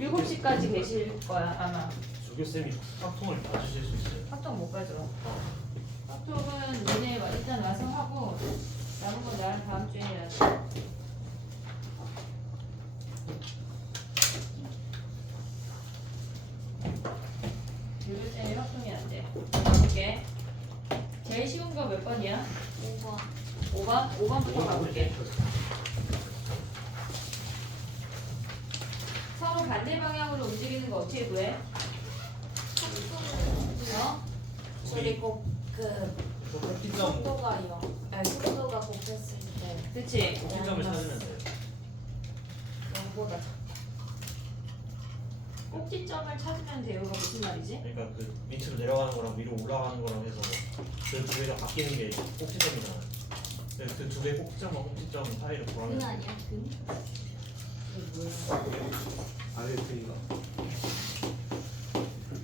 7시까지 계실 거야 아마. 조교쌤이 팝통을 봐주실 수 있어요? 팝통 못 가져. 팝통은 얘네 일단 와서 하고 남은 건 나랑 다음 주에 해야 돼. 조교쌤이 팝통이 안 돼. 가볼게. 제일 쉬운 거 몇 번이야? 5번. 5번? 5번부터 가볼게. 서로 반대 방향으로 움직이는 거 어떻게 구해? 어? 그리고 그 꼭지점 속도가 속도가 곱했을 때 그치? 꼭지점을 찾으면 돼요. 0보다 작다. 꼭지점을 찾으면 돼요가 무슨 말이지? 그러니까 그 밑으로 내려가는 거랑 위로 올라가는 거랑 해서 그 두 개가 바뀌는 게 꼭지점이잖아요. 그 두 개의 꼭지점과 꼭지점 사이를 근 구하면 아니야? 근? 알겠습니다.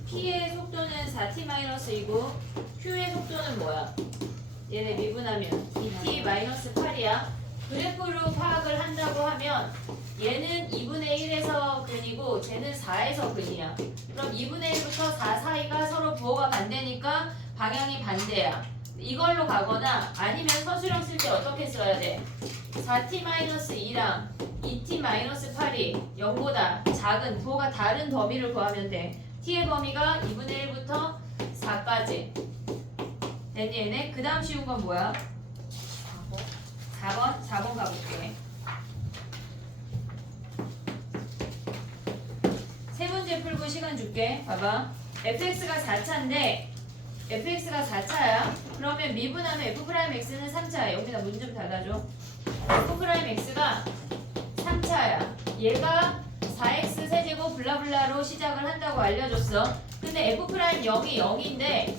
P의 속도는 4t-2이고 Q의 속도는 뭐야? 얘네 미분하면 2t-8이야. 그래프로 파악을 한다고 하면 얘는 2분의 1에서 근이고 쟤는 4에서 근이야. 그럼 2분의 1부터 4 사이가 서로 부호가 반대니까 방향이 반대야. 이걸로 가거나 아니면 서술형 쓸 때 어떻게 써야 돼? 4t-2랑 2t-8이 0보다 작은 부호가 다른 범위를 구하면 돼. t의 범위가 2분의 1부터 4까지. 됐니 얘네? 그 다음 쉬운 건 뭐야? 4번 가볼게. 세 문제 풀고 시간 줄게. 봐봐. fx가 4차인데 fx가 4차야. 그러면 미분하면 f'x는 3차야. 여기다 문 좀 닫아줘. f'x가 3차야. 얘가 4x 세제곱 블라블라로 시작을 한다고 알려줬어. 근데 f'영이 0인데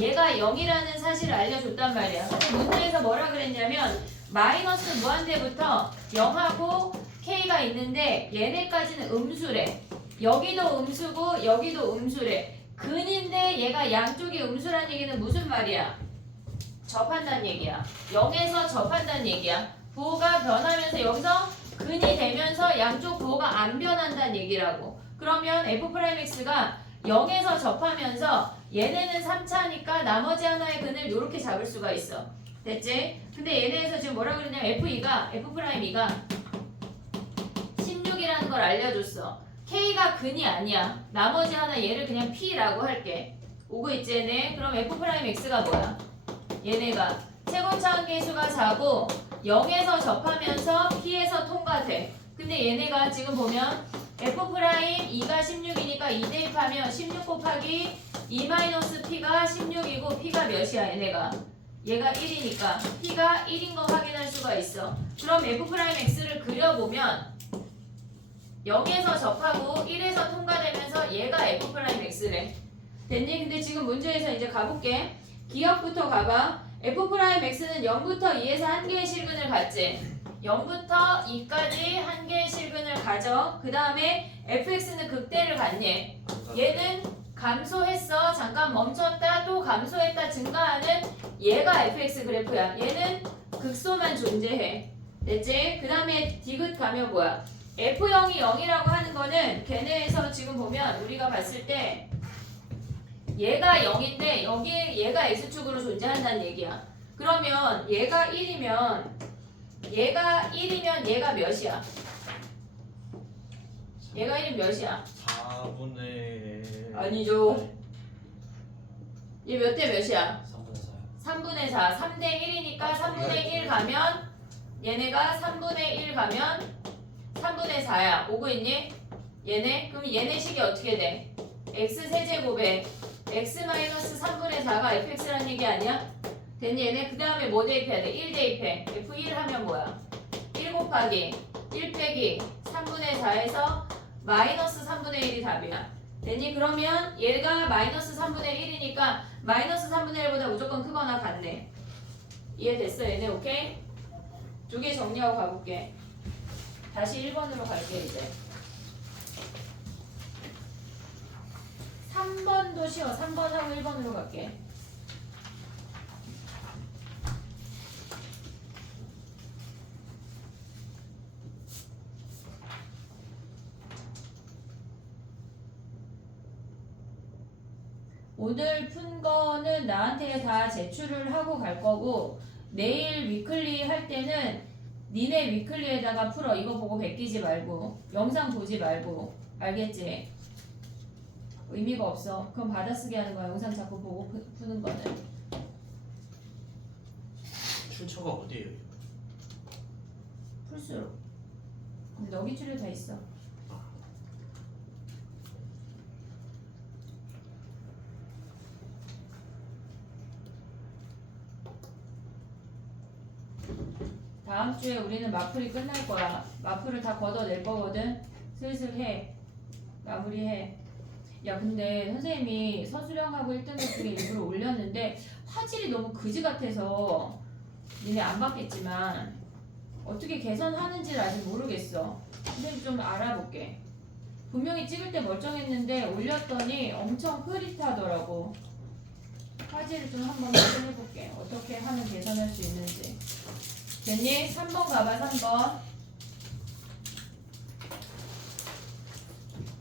얘가 0이라는 사실을 알려줬단 말이야. 근데 문제에서 뭐라 그랬냐면 마이너스 무한대부터 0하고 k가 있는데 얘네까지는 음수래. 여기도 음수고 여기도 음수래. 근인데 얘가 양쪽이 음수란 얘기는 무슨 말이야? 접한다는 얘기야. 0에서 접한다는 얘기야. 부호가 변하면서 여기서 근이 되면서 양쪽 부호가 안 변한다는 얘기라고. 그러면 f'x가 0에서 접하면서 얘네는 3차니까 나머지 하나의 근을 이렇게 잡을 수가 있어. 됐지? 근데 얘네에서 지금 뭐라 그러냐면 f'이가 16이라는 걸 알려줬어. k가 근이 아니야. 나머지 하나 얘를 그냥 p라고 할게. 오고 있지 얘네? 그럼 f'x가 뭐야? 얘네가 최고차항계수가 4고 0에서 접하면서 p에서 통과돼. 근데 얘네가 지금 보면 f'E가 16이니까 2 대입하면 16 곱하기 2-p가 16이고 p가 몇이야 얘네가? 얘가 1이니까 p가 1인 거 확인할 수가 있어. 그럼 f'x를 그려보면 0에서 접하고 1에서 통과되면서 얘가 f'x래. 됐니? 근데 지금 문제에서 이제 가볼게. 기억부터 가봐. f'x는 0부터 2에서 한 개의 실근을 갖지. 0부터 2까지 한 개의 실근을 가져. 그 다음에 fx는 극대를 갖니. 얘는 감소했어. 잠깐 멈췄다. 또 감소했다. 증가하는 얘가 fx 그래프야. 얘는 극소만 존재해. 됐지? 그 다음에 디귿 가면 뭐야? F형이 0이라고 하는 거는 걔네에서 지금 보면 우리가 봤을 때 얘가 0인데 여기에 얘가 x축으로 존재한다는 얘기야. 그러면 얘가 1이면 얘가 몇이야? 얘가 1이면 몇이야? 4분의 아니죠. 얘 몇 대 몇이야? 3분의 4요. 3분의 4. 3대 1이니까 3분의 1 가면 얘네가 3분의 1 가면 3분의 4야. 오고 있니? 얘네? 그럼 얘네 식이 어떻게 돼? x 세제곱에 x-3분의 4가 fx라는 얘기 아니야? 됐니 얘네? 그 다음에 뭐 대입해야 돼? 1 대입해. f1 하면 뭐야? 1 곱하기 1 빼기 3분의 4에서 마이너스 3분의 1이 답이야. 됐니? 그러면 얘가 마이너스 3분의 1이니까 마이너스 3분의 1보다 무조건 크거나 같네. 이해됐어 얘네? 오케이? 두 개 정리하고 가볼게. 다시 1번으로 갈게 이제. 3번도 쉬워. 3번하고 1번으로 갈게. 오늘 푼 거는 나한테 다 제출을 하고 갈 거고 내일 위클리 할 때는 니네 위클리에다가 풀어. 이거 보고 베끼지 말고 영상 보지 말고. 알겠지? 의미가 없어. 그럼 받아쓰기 하는 거야. 영상 자꾸 보고 푸는 거는. 출처가 어디예요? 풀수록. 근데 너기 출에 다 있어. 다음 주에 우리는 마풀이 끝날 거야. 마풀을 다 걷어낼 거거든. 슬슬 해. 마무리해. 야 근데 선생님이 서술형하고 1등급 중에 일부러 올렸는데 화질이 너무 그지 같아서 니네 안 받겠지만 어떻게 개선하는지를 아직 모르겠어. 선생님 좀 알아볼게. 분명히 찍을 때 멀쩡했는데 올렸더니 엄청 흐릿하더라고. 화질을 좀 한번 확인해볼게. 어떻게 하면 개선할 수 있는지. 됐니? 3번 가봐. 3번.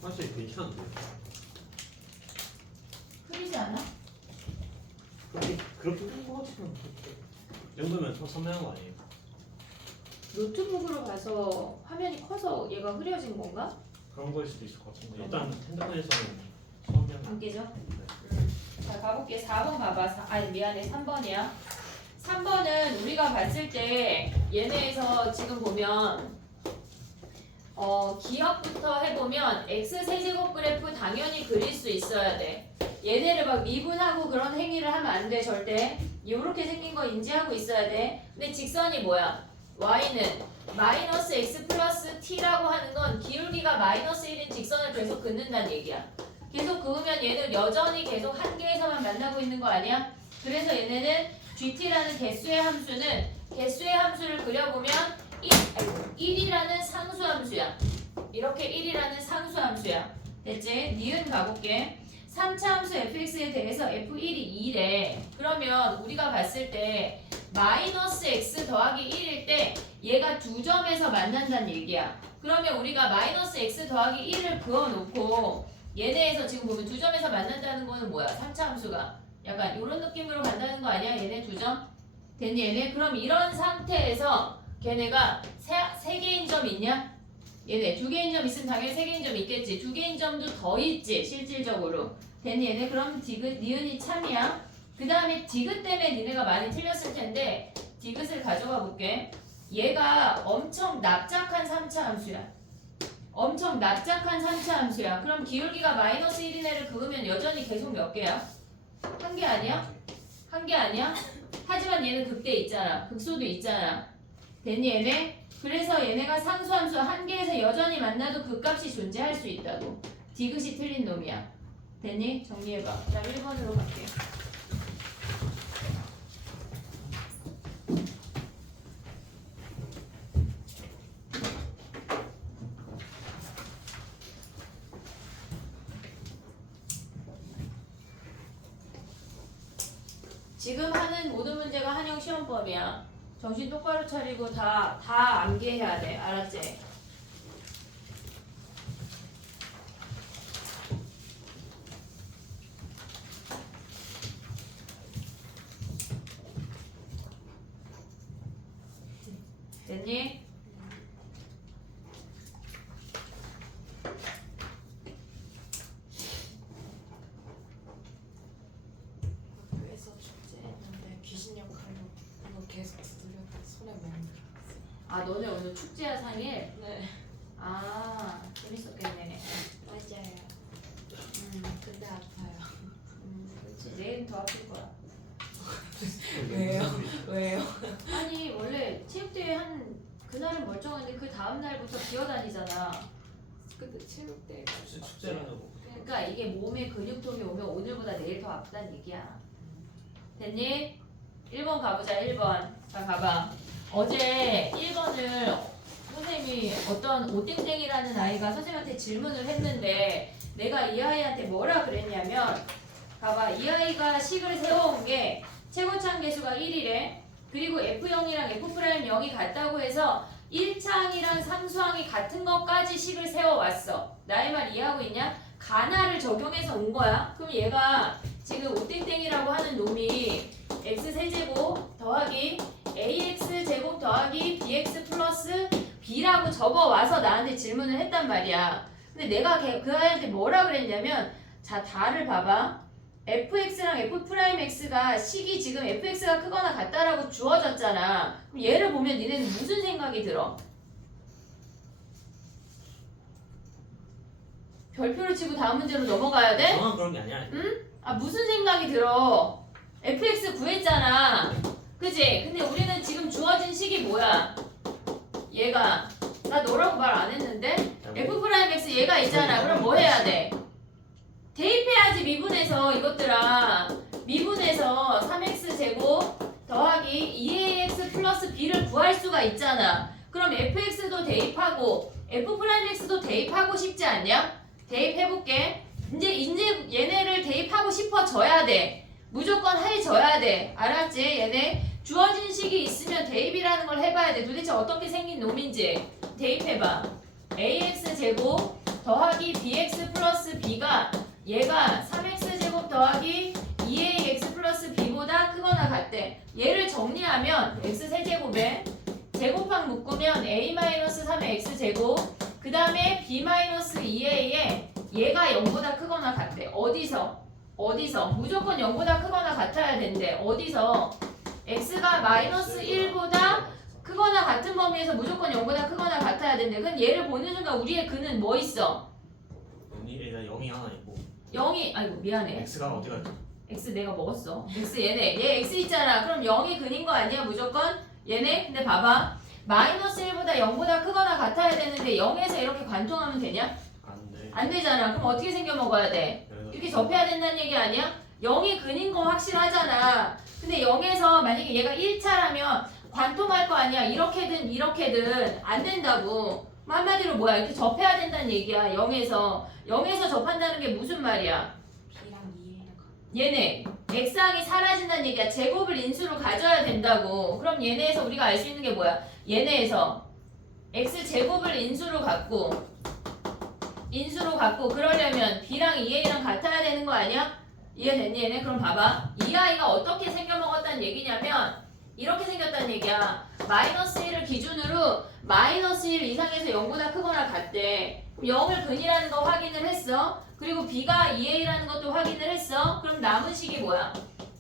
사실 괜찮은데. 흐리지 않아? 그렇게 뜬거 같지는 않게. 이 정도면 더 선명한 거 아니에요? 노트북으로 봐서 화면이 커서 얘가 흐려진 건가? 그런 거일 수도 있을 것 같은데 일단 핸드폰에서는 선명. 안 깨져? 자 가볼게. 4번 가봐. 아니 미안해. 3번이야. 3번은 우리가 봤을 때 얘네에서 지금 보면 기억부터 해보면 x세제곱 그래프 당연히 그릴 수 있어야 돼. 얘네를 막 미분하고 그런 행위를 하면 안 돼. 절대. 이렇게 생긴 거 인지하고 있어야 돼. 근데 직선이 뭐야? y는 마이너스 x 플러스 t라고 하는 건 기울기가 마이너스 1인 직선을 계속 긋는다는 얘기야. 계속 그으면 얘는 여전히 계속 한 개에서만 만나고 있는 거 아니야? 그래서 얘네는 gt라는 개수의 함수는 개수의 함수를 그려보면 1이라는 상수함수야. 이렇게 1이라는 상수함수야. 됐지? 니은 가볼게. 3차 함수 fx에 대해서 f1이 2래. 그러면 우리가 봤을 때 마이너스 x 더하기 1일 때 얘가 두 점에서 만난다는 얘기야. 그러면 우리가 마이너스 x 더하기 1을 그어놓고 얘네에서 지금 보면 두 점에서 만난다는 거는 뭐야? 3차 함수가 약간 이런 느낌으로 간다는 거 아니야? 얘네 두 점? 됐니 얘네? 그럼 이런 상태에서 걔네가 세 개인 점 있냐? 얘네 두 개인 점 있으면 당연히 세 개인 점 있겠지. 두 개인 점도 더 있지 실질적으로. 됐니 얘네? 그럼 디귿 니은이 참이야. 그 다음에 디귿 때문에 니네가 많이 틀렸을 텐데 디귿을 가져가 볼게. 얘가 엄청 납작한 3차 함수야. 엄청 납작한 3차 함수야. 그럼 기울기가 마이너스 1인 애를 그으면 여전히 계속 몇 개야? 한 개 아니야? 한 개 아니야? 하지만 얘는 극대 있잖아. 극소도 있잖아. 됐니 얘네? 그래서 얘네가 상수함수 한 개에서 여전히 만나도 극값이 존재할 수 있다고. 디귿이 틀린 놈이야. 됐니? 정리해봐. 자 1번으로 갈게. 지금 하는 모든 문제가 한영 시험법이야. 정신 똑바로 차리고 다 암기해야 돼. 알았지? 됐니? 학교에서 축제했는데 귀신 역할로 이거 계속 두드렸다 손에 멍들었어요. 아 너네 오늘 축제야 상일? 네. 아 재밌었겠네. 맞아요. 근데 아파요. 그렇지. 내일은 더 아플 거야. 왜요? 왜요? 아니 원래 체육대회 한 그날은 멀쩡한데 그 다음 날부터 기어다니잖아. 근데 체육대회가 축제라는 거. 그러니까 이게 몸에 근육통이 오면 오늘보다 내일 더 아프다는 얘기야. 됐니? 1번 가보자. 1번. 자 가봐. 어제 1번을 선생님이 어떤 오땡땡이라는 아이가 선생님한테 질문을 했는데 내가 이 아이한테 뭐라 그랬냐면 봐봐. 이 아이가 식을 세워온 게 최고차항 계수가 1이래. 그리고 F0이랑 F'0이 같다고 해서 1차항이랑 상수항이 같은 것까지 식을 세워왔어. 나의 말 이해하고 있냐? 가나를 적용해서 온 거야. 그럼 얘가 지금 오땡땡이라고 하는 놈이 x 세제곱 더하기 ax 제곱 더하기 bx 플러스 b라고 적어와서 나한테 질문을 했단 말이야. 근데 내가 그 아이한테 뭐라 그랬냐면 자 다를 봐봐. fx랑 f'x가 식이 지금 fx가 크거나 같다라고 주어졌잖아. 그럼 얘를 보면 니네는 무슨 생각이 들어? 별표를 치고 다음 문제로 넘어가야 돼? 저는 그런 게 아니야. 아 무슨 생각이 들어? fx 구했잖아. 그지? 근데 우리는 지금 주어진 식이 뭐야? 얘가 나 너라고 말 안 했는데? f'x 얘가 있잖아. 그럼 뭐 해야 돼? 대입해야지 미분해서 이것들아. 미분해서 3x 제곱 더하기 2ax 플러스 b를 구할 수가 있잖아. 그럼 fx도 대입하고 f'x도 대입하고 싶지 않냐? 대입해볼게. 이제 얘네를 대입하고 싶어져야 돼. 무조건 해줘야 돼. 알았지? 얘네 주어진 식이 있으면 대입이라는 걸 해봐야 돼. 도대체 어떻게 생긴 놈인지 대입해봐. ax 제곱 더하기 bx 플러스 b가 얘가 3x 제곱 더하기 2ax 플러스 b보다 크거나 같대. 얘를 정리하면 x 세제곱에 제곱항 묶으면 a-3의 x 제곱 그 다음에 b-2a에 얘가 0보다 크거나 같대. 어디서? 무조건 0보다 크거나 같아야 된대. 어디서? x가 마이너스 1보다 크거나 같은 범위에서 무조건 0보다 크거나 같아야 된대. 그럼 얘를 보는 순간 우리의 근은 뭐 있어? 일단 0이 하나 있고 0이 아이고 미안해. x가 어디 갔지? x 내가 먹었어. x 얘 x 있잖아. 그럼 0이 근인 거 아니야 무조건? 얘네? 근데 봐봐. 마이너스 1보다 0보다 크거나 같아야 되는데 0에서 이렇게 관통하면 되냐? 안 돼. 안 되잖아. 그럼 어떻게 생겨 먹어야 돼? 이렇게 접해야 된다는 얘기 아니야? 0이 근인 거 확실하잖아. 근데 0에서 만약에 얘가 1차라면 관통할 거 아니야. 이렇게든 이렇게든 안 된다고. 한마디로 뭐야? 이렇게 접해야 된다는 얘기야. 0에서 접한다는 게 무슨 말이야? B랑 2A랑 얘네 x항이 사라진다는 얘기야. 제곱을 인수로 가져야 된다고. 그럼 얘네에서 우리가 알 수 있는 게 뭐야? 얘네에서 x 제곱을 인수로 갖고 그러려면 b랑 2a랑 같아야 되는 거 아니야? 이해됐니 얘네? 그럼 봐봐. 이 아이가 어떻게 생겨먹었다는 얘기냐면 이렇게 생겼다는 얘기야. 마이너스 1을 기준으로 마이너스 1 이상에서 0보다 크거나 같대. 0을 근이라는 거 확인을 했어. 그리고 b가 2a라는 것도 확인을 했어. 그럼 남은 식이 뭐야?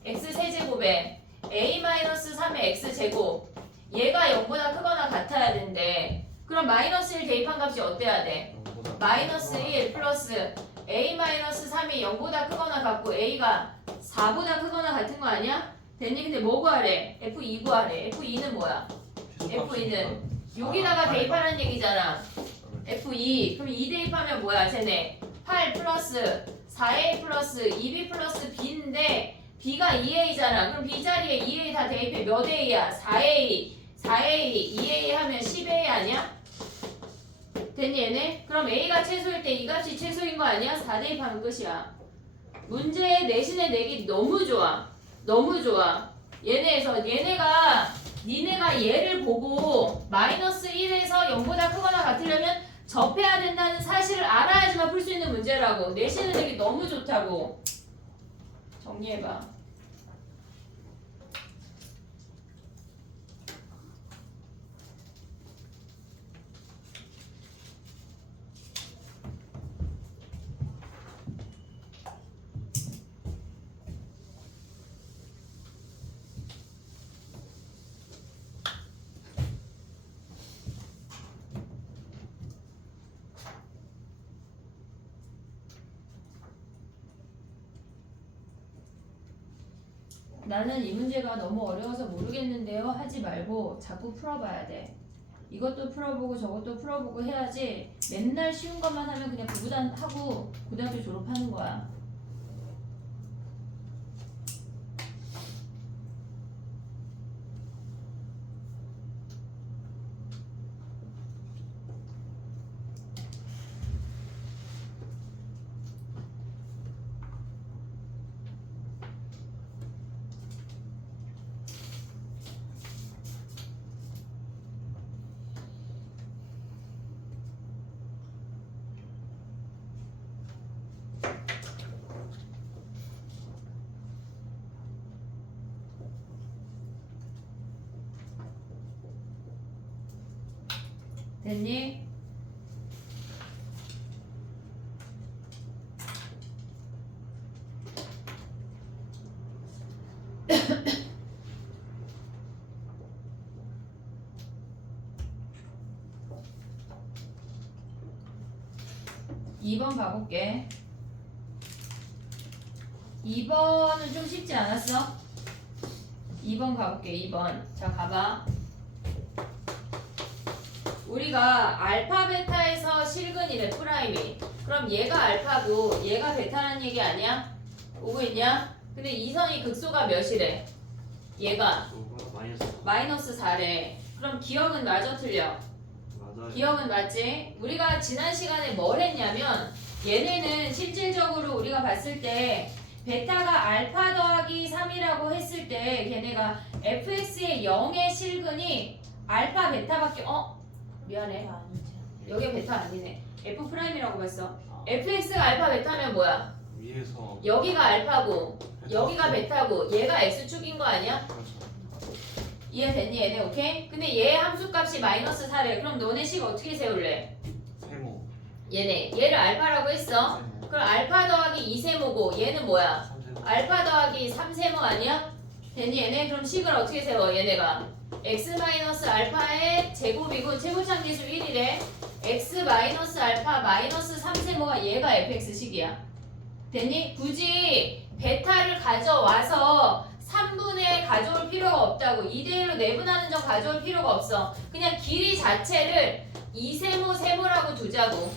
x 세제곱에 a-3의 x제곱 얘가 0보다 크거나 같아야 된대. 그럼 마이너스 1 대입한 값이 어때야 돼? 마이너스 1 플러스 a-3이 0보다 크거나 같고 a가 4보다 크거나 같은 거 아니야? 됐니? 근데 뭐 구하래? f2 구하래. f2는 뭐야? f2는 여기다가 대입하라는 얘기잖아. f2 그럼 2 대입하면 뭐야 쟤네? 8 플러스 4a 플러스 2b 플러스 b인데 b가 2a잖아. 그럼 b 자리에 2a 다 대입해. 몇 a야? 4a 2a 하면 10a 아니야? 됐니 얘네? 그럼 a가 최소일 때 이 값이 최소인 거 아니야? 4 대입하면 끝이야. 문제 내신에 내기 너무 좋아. 얘네가 니네가 얘를 보고 마이너스 1에서 0보다 크거나 같으려면 접해야 된다는 사실을 알아야지만 풀 수 있는 문제라고. 내신에 내기 너무 좋다고. 정리해봐. 나는 이 문제가 너무 어려워서 모르겠는데요 하지 말고 자꾸 풀어봐야 돼. 이것도 풀어보고 저것도 풀어보고 해야지 맨날 쉬운 것만 하면 그냥 구구단하고 고등학교 졸업하는 거야. 됐니? (2번) 봐볼게. 2번은 좀 쉽지 않았어? 2번 가볼게. 2번. 자, 가봐. 우리가 알파 베타에서 실근이래, 프라임이. 그럼 얘가 알파고 얘가 베타라는 얘기 아니야? 오고 있냐? 근데 이 선이 극소가 몇이래? 얘가 마이너스 4래. 그럼 기억은 맞아, 틀려? 맞아요. 기억은 맞지? 우리가 지난 시간에 뭘 했냐면 얘네는 실질적으로 우리가 봤을 때 베타가 알파 더하기 3이라고 했을 때 걔네가 fx의 0의 실근이 알파 베타밖에 미안해. 여기 베타 아니네. f 프라임이라고 봤어. fx가 알파 베타면 뭐야? 위에서 여기가 알파고 여기가 베타고 얘가 x축인 거 아니야? 그렇죠. 이해됐니 얘네? 오케이? 근데 얘 함수값이 마이너스 4래. 그럼 너네 식 어떻게 세울래? 세모. 얘를 알파라고 했어. 세모. 그럼 알파 더하기 2세모고 얘는 뭐야? 3세모. 알파 더하기 3세모 아니야? 됐니 얘네? 그럼 식을 어떻게 세워 얘네가? x 마이너스 알파의 제곱이고 최고차함계수 1이래. x 마이너스 알파 마이너스 3세모가 얘가 fx 식이야. 됐니? 굳이 베타를 가져와서 3분의 가져올 필요가 없다고. 이대로 내분하는 점 가져올 필요가 없어. 그냥 길이 자체를 2세모 세모라고 두자고.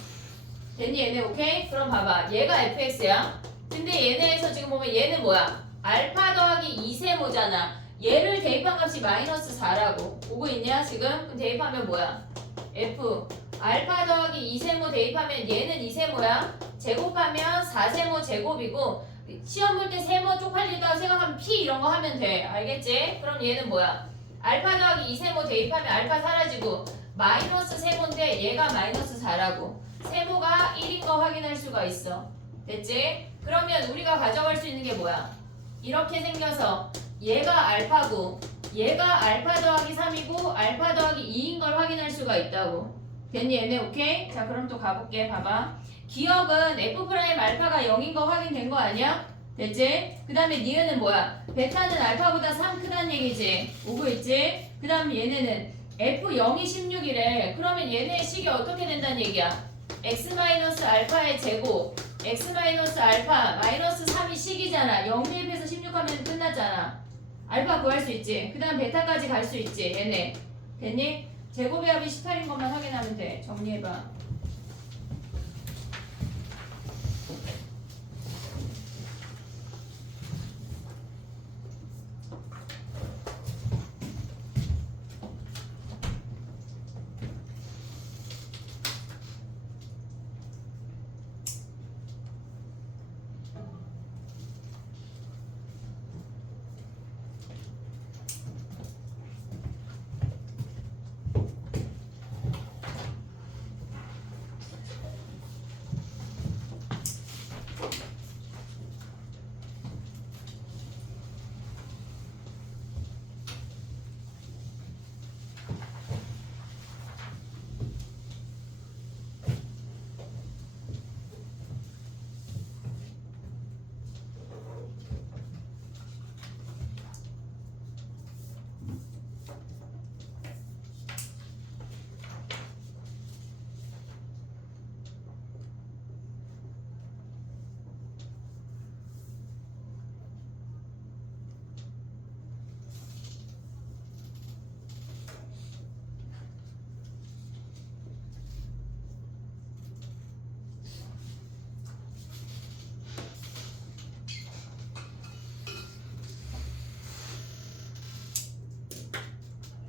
됐니 얘네? 오케이? 그럼 봐봐. 얘가 fx야. 근데 얘네에서 지금 보면 얘는 뭐야? 알파 더하기 2세모잖아. 얘를 대입한 값이 마이너스 4라고. 오고 있냐 지금? 그럼 대입하면 뭐야? f 알파 더하기 2세모 대입하면 얘는 2세모야. 제곱하면 4세모 제곱이고 시험 볼 때 세모 쪽팔리다고 생각하면 p 이런 거 하면 돼. 알겠지? 그럼 얘는 뭐야? 알파 더하기 2세모 대입하면 알파 사라지고 마이너스 세모인데 얘가 마이너스 4라고. 세모가 1인 거 확인할 수가 있어. 됐지? 그러면 우리가 가져갈 수 있는 게 뭐야? 이렇게 생겨서 얘가 알파고 얘가 알파 더하기 3이고 알파 더하기 2인 걸 확인할 수가 있다고. 됐니 얘네? 오케이? 자 그럼 또 가볼게. 봐봐. 기억은 f 프라임 알파가 0인 거 확인된 거 아니야? 됐지? 그 다음에 니은은 뭐야? 베타는 알파보다 3 크다는 얘기지. 오고 있지? 그 다음 얘네는 f0이 16이래. 그러면 얘네의 식이 어떻게 된다는 얘기야? x 마이너스 알파의 제곱 x 마이너스 알파 마이너스 3이 식이잖아. 0 대입해서 16 하면 끝났잖아. 알파 구할 수 있지. 그 다음 베타까지 갈 수 있지. 얘네. 됐니? 제곱의 합이 18인 것만 확인하면 돼. 정리해봐.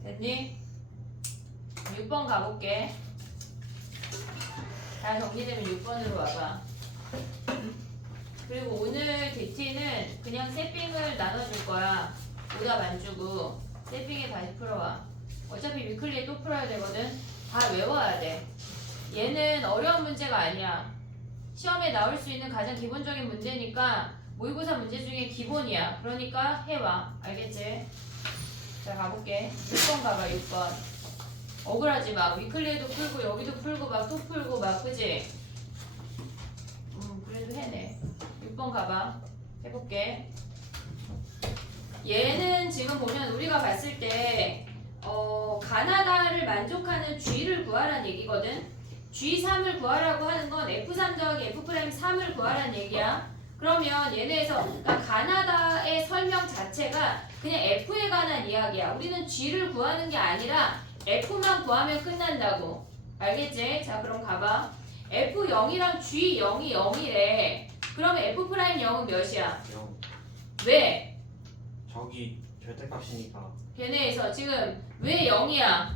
됐니? 6번 가볼게. 다 정리되면 6번으로 와봐. 그리고 오늘 DT는 그냥 세핑을 나눠줄 거야. 오답 안 주고 세핑에 다시 풀어와. 어차피 위클리에 또 풀어야 되거든. 다 외워야 돼. 얘는 어려운 문제가 아니야. 시험에 나올 수 있는 가장 기본적인 문제니까 모의고사 문제 중에 기본이야. 그러니까 해와. 알겠지? 자 가볼게. 6번 가봐. 6번. 억울하지 막 위클리에도 풀고 여기도 풀고 막 또 풀고 막 그지? 그래도 해내. 6번 가봐. 해볼게. 얘는 지금 보면 우리가 봤을 때 가나다를 만족하는 G를 구하라는 얘기거든. G3을 구하라고 하는 건 F3 더하기 F'3을 구하라는 얘기야. 그러면 얘네에서 그러니까 가나다의 설명 자체가 그냥 F에 관한 이야기야. 우리는 G를 구하는 게 아니라 F만 구하면 끝난다고. 알겠지? 자 그럼 가봐. F0이랑 G0이 0이래. 그러면 F'0은 몇이야? 0. 왜? 저기 절대값이니까 걔네에서 지금 왜 0이야?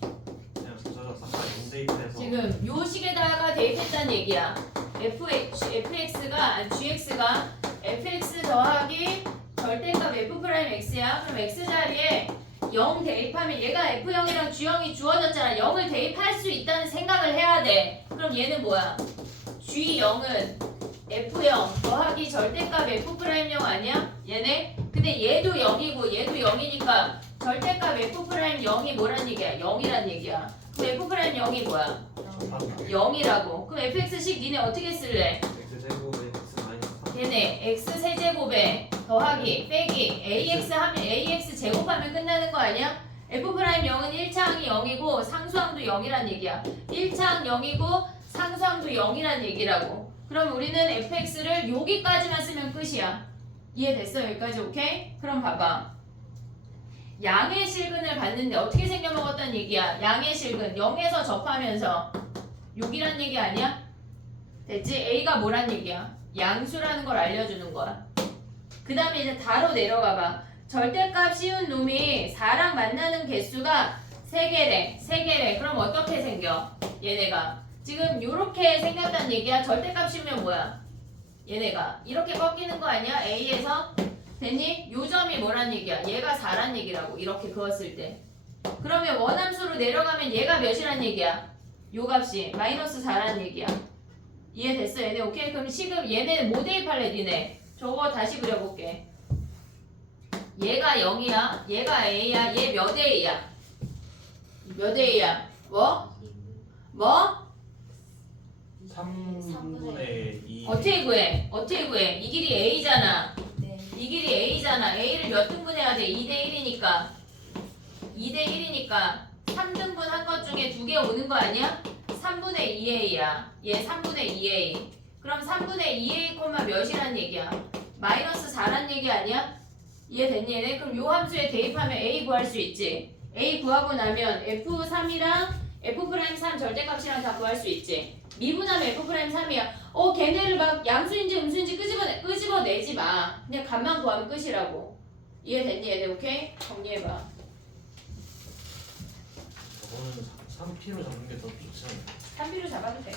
그냥 저작사가 0 대입해서 지금 요 식에다가 대입했다는 얘기야. fx가 fx 더하기 절대값 f'x야. 그럼 x 자리에 0 대입하면 얘가 f0이랑 g0이 주어졌잖아. 0을 대입할 수 있다는 생각을 해야 돼. 그럼 얘는 뭐야? g0은 f0 더하기 절대값 f'0 아니야? 얘네? 근데 얘도 0이고 얘도 0이니까 절대값 f'0이 뭐란 얘기야? 0이란 얘기야. 그럼 f'0이 뭐야? 0이라고. 그럼 fx식 니네 어떻게 쓸래? x제곱에 x 마이너스 3. 얘네 x 세제곱에 더하기 빼기 ax 하면 ax 제곱하면 끝나는 거 아니야? f'0은 1차항이 0이고 상수항도 0이란 얘기야. 1차항 0이고 상수항도 0이란 얘기라고. 그럼 우리는 fx를 여기까지만 쓰면 끝이야. 이해됐어? 여기까지 오케이? 그럼 봐봐. 양의 실근을 봤는데 어떻게 생겨먹었다는 얘기야? 양의 실근 0에서 접하면서 6이란 얘기 아니야? 됐지? A가 뭐란 얘기야? 양수라는 걸 알려주는 거야. 그 다음에 이제 다로 내려가봐. 절대값 씌운 놈이 4랑 만나는 개수가 3개래. 그럼 어떻게 생겨? 얘네가 지금 요렇게 생겼다는 얘기야. 절대값 씌우면 뭐야? 얘네가 이렇게 꺾이는 거 아니야? A에서 됐니? 요 점이 뭐란 얘기야? 얘가 4란 얘기라고. 이렇게 그었을 때. 그러면 원함수로 내려가면 얘가 몇이란 얘기야? 요 값이 마이너스 4란 얘기야. 이해됐어 얘네? 오케이? 그럼 지금 얘네 뭐 대입할래 니네? 저거 다시 그려볼게. 얘가 0이야. 얘가 A야. 얘 몇 A야? 몇 A야? 뭐? 3분의 2 어떻게 구해? 이 길이 A잖아. 네. 이 길이 A잖아. A를 몇 등분해야 돼? 2대 1이니까 3등분 한 것 중에 2개 오는 거 아니야? 3분의 2A야. 얘 3분의 2A. 그럼 3분의 2A 콤마 몇이란 얘기야? 마이너스 4란 얘기 아니야? 이해됐니 얘네? 그럼 요 함수에 대입하면 A 구할 수 있지. A 구하고 나면 F3이랑 F'3 절대값이랑 다 구할 수 있지. 미분하면 F'3이야. 걔네를 막 양수인지 음수인지 끄집어내지 마. 그냥 값만 구하면 끝이라고. 이해됐니 얘네? 오케이? 정리해봐. 저거는 3P로 잡는 게 더 좋지 않나? 3B로 잡아도 돼.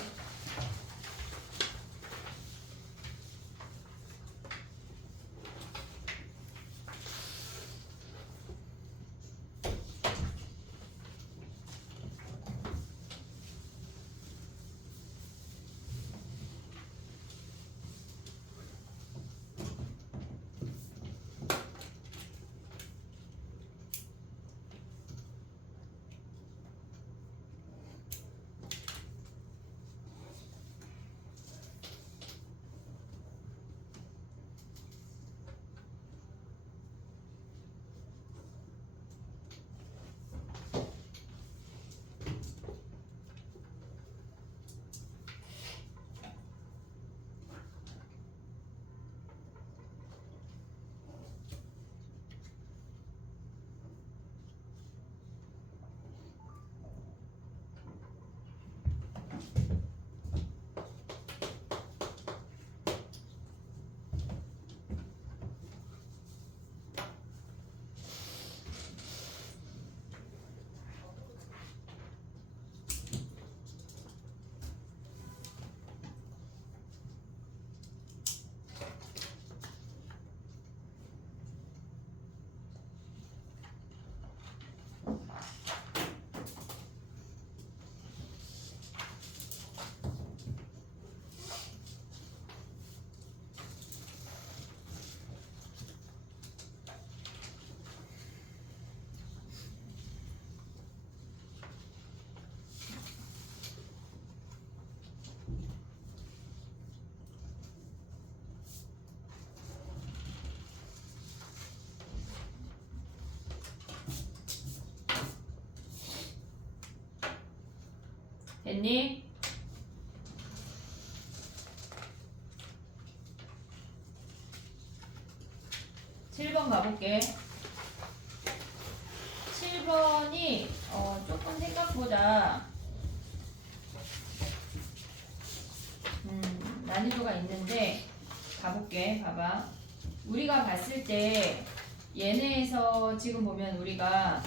됐니? (7번) 가볼게. 7번이 조금 생각보다 난이도가 있는데 가볼게. 봐봐. 우리가 봤을 때 얘네에서 지금 보면 우리가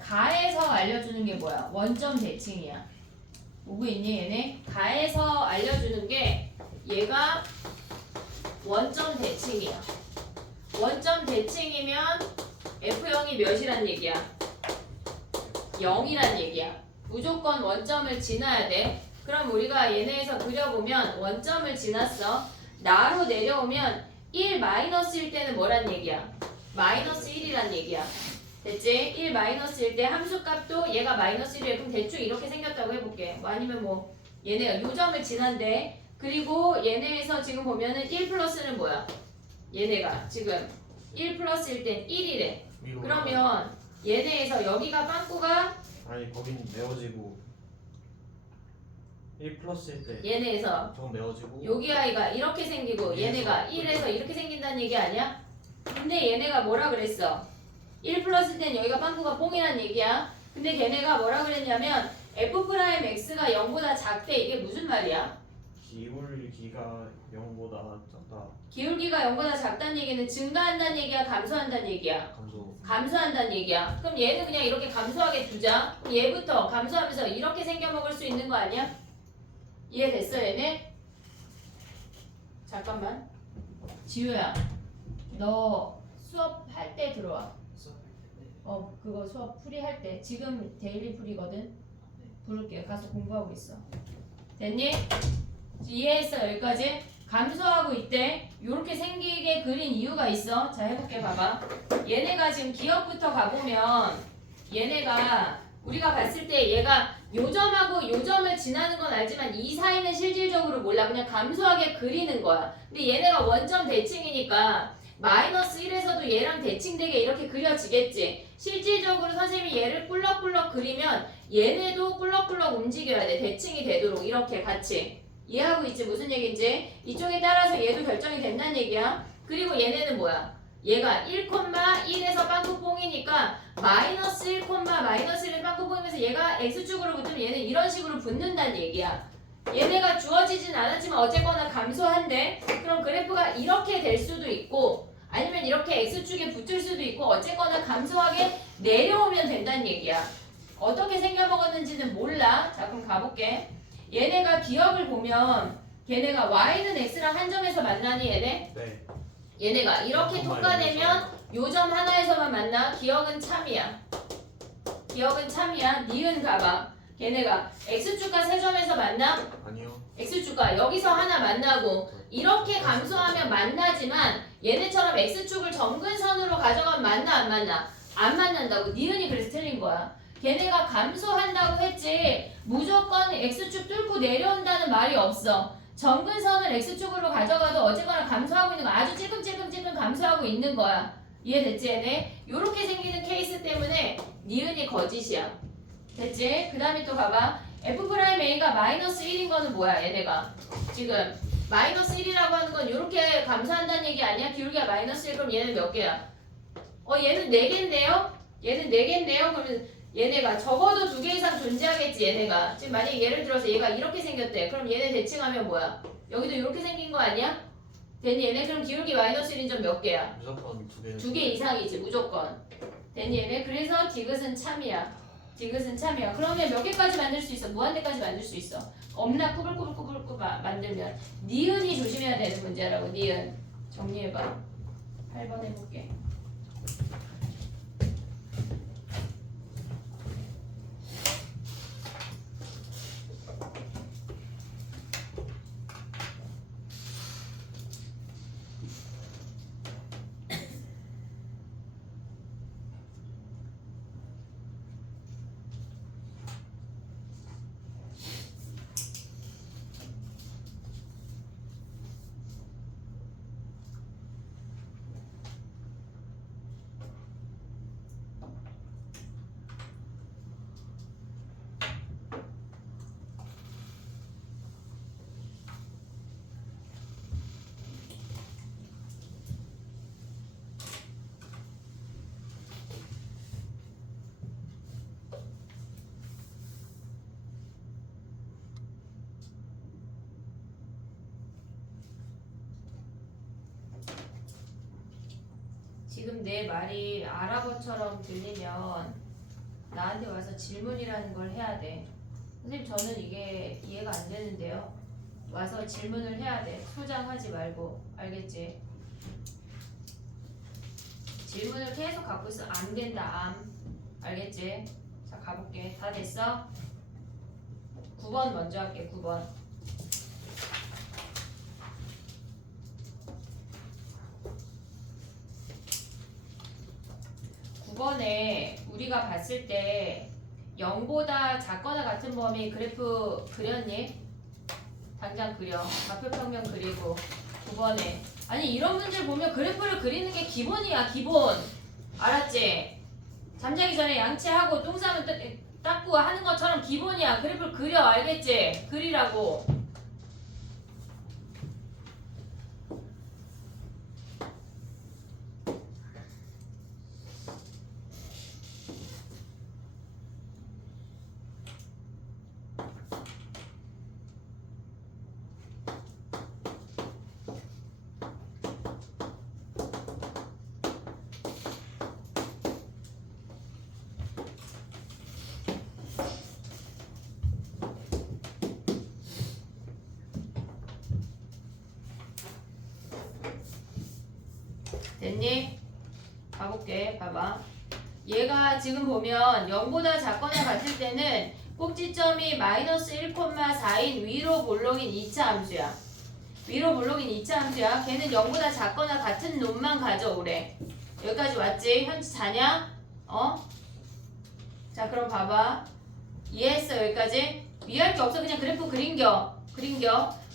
가에서 알려주는 게 뭐야? 원점 대칭이야. 오고 있니 얘네? 가에서 알려주는 게 얘가 원점 대칭이야. 원점 대칭이면 F0이 몇이란 얘기야? 0이란 얘기야. 무조건 원점을 지나야 돼. 그럼 우리가 얘네에서 그려보면 원점을 지났어. 나로 내려오면 1 마이너스일 때는 뭐란 얘기야? 마이너스 1이란 얘기야. 됐지? 1 마이너스일 때 함수값도 얘가 마이너스 1이야. 그럼 대충 이렇게 생겼다고 해볼게. 뭐 아니면 뭐 얘네가 요점을 지난데 그리고 얘네에서 지금 보면은 1 플러스는 뭐야? 얘네가 지금 1 플러스일 땐 1이래. 위로 그러면 얘네에서 여기가 빵꾸가 아니 거긴 메워지고 1 플러스일 때 얘네에서 저건 메워지고 여기 아이가 이렇게 생기고 얘네가 1에서 이렇게 생긴다는 얘기 아니야? 근데 얘네가 뭐라 그랬어? 1 플러스 땐 여기가 빵꾸가 뽕이란 얘기야. 근데 걔네가 뭐라 그랬냐면 F'X가 0보다 작대. 이게 무슨 말이야? 기울기가 0보다 작다. 기울기가 0보다 작다는 얘기는 증가한다는 얘기야? 감소한다는 얘기야? 감소. 감소한다는 얘기야. 그럼 얘는 그냥 이렇게 감소하게 두자. 그럼 얘부터 감소하면서 이렇게 생겨 먹을 수 있는 거 아니야? 이해됐어 얘네? 잠깐만. 지우야, 너 수업할 때 들어와. 그거 수업 풀이 할 때. 지금 데일리 풀이거든. 부를게. 가서 공부하고 있어. 됐니? 이해했어 여기까지? 감소하고 있대. 요렇게 생기게 그린 이유가 있어. 자 해볼게. 봐봐. 얘네가 지금 기억부터 가보면 얘네가 우리가 봤을 때 얘가 요점하고 요점을 지나는 건 알지만 이 사이는 실질적으로 몰라. 그냥 감소하게 그리는 거야. 근데 얘네가 원점 대칭이니까 마이너스 1에서도 얘랑 대칭되게 이렇게 그려지겠지. 실질적으로 선생님이 얘를 꿀럭꿀럭 그리면 얘네도 꿀럭꿀럭 움직여야 돼. 대칭이 되도록 이렇게 같이. 이해하고 있지? 무슨 얘기인지? 이쪽에 따라서 얘도 결정이 된다는 얘기야. 그리고 얘네는 뭐야? 얘가 1,1에서 빵꾸뽕이니까 마이너스 1, 마이너스 1에 빵꾸뽕이면서 얘가 x축으로 붙으면 얘는 이런 식으로 붙는다는 얘기야. 얘네가 주어지진 않았지만 어쨌거나 감소한대. 그럼 그래프가 이렇게 될 수도 있고 아니면 이렇게 x축에 붙을 수도 있고 어쨌거나 감소하게 내려오면 된다는 얘기야. 어떻게 생겨먹었는지는 몰라. 자 그럼 가볼게. 얘네가 기억을 보면 걔네가 y는 x랑 한 점에서 만나니 얘네? 네. 얘네가 이렇게 통과되면 요점 하나에서만 만나. 기억은 참이야. 기억은 참이야. 니은 가봐. 걔네가 x축과 세 점에서 만나? 아니요. x축과 여기서 하나 만나고 이렇게 감소하면 만나지만 얘네처럼 x축을 점근선으로 가져가면 만나 안 만나? 안 만난다고. 니은이 그래서 틀린 거야. 걔네가 감소한다고 했지 무조건 x축 뚫고 내려온다는 말이 없어. 점근선을 x축으로 가져가도 어쨌거나 감소하고 있는 거야. 아주 찔끔찔끔 감소하고 있는 거야. 이해됐지 얘네? 요렇게 생기는 케이스 때문에 니은이 거짓이야. 됐지? 그 다음에 또 봐봐. F'A가 마이너스 1인 거는 뭐야 얘네가? 지금 마이너스 1이라고 하는 건 요렇게 감소한다는 얘기 아니야? 기울기가 마이너스 1 그럼 얘는 몇 개야? 얘는 4개인데요? 얘는 4개인데요? 그러면 얘네가 적어도 2개 이상 존재하겠지 얘네가. 지금 만약에 예를 들어서 얘가 이렇게 생겼대. 그럼 얘네 대칭하면 뭐야? 여기도 이렇게 생긴 거 아니야? 됐니 얘네? 그럼 기울기 마이너스 1인 점 몇 개야? 무조건 2개. 2개 이상이지 무조건. 됐니 얘네? 그래서 디귿은 참이야. 디귿은 참이야. 그러면 몇 개까지 만들 수 있어? 무한대까지 만들 수 있어. 엄나 꾸불꾸불꾸불 만들면 니은이 조심해야 되는 문제라고. 니은. 정리해봐. 8번 해볼게. 지금 내 말이 아랍어처럼 들리면 나한테 와서 질문이라는 걸 해야 돼. 선생님 저는 이게 이해가 안 되는데요. 와서 질문을 해야 돼. 소장하지 말고. 알겠지? 질문을 계속 갖고 있어. 안 된다. 알겠지? 자 가볼게. 다 됐어? 9번 먼저 할게. 9번. 9번에 우리가 봤을 때 0보다 작거나 같은 범위 그래프 그렸니? 당장 그려. 좌표평면 그리고 9번에 아니 이런 문제를 보면 그래프를 그리는 게 기본이야. 기본. 알았지? 잠자기 전에 양치하고 똥 싸면 닦고 하는 것처럼 기본이야. 그래프를 그려. 알겠지? 그리라고. 됐니? 가볼게. 봐봐. 얘가 지금 보면 0보다 작거나 같을 때는 꼭지점이 마이너스 1,4인 위로 볼록인 2차 함수야. 위로 볼록인 2차 함수야. 걔는 0보다 작거나 같은 놈만 가져오래. 여기까지 왔지? 현재 자냐? 자 그럼 봐봐. 이해했어 여기까지? 이해할 게 없어. 그냥 그래프 그린겨.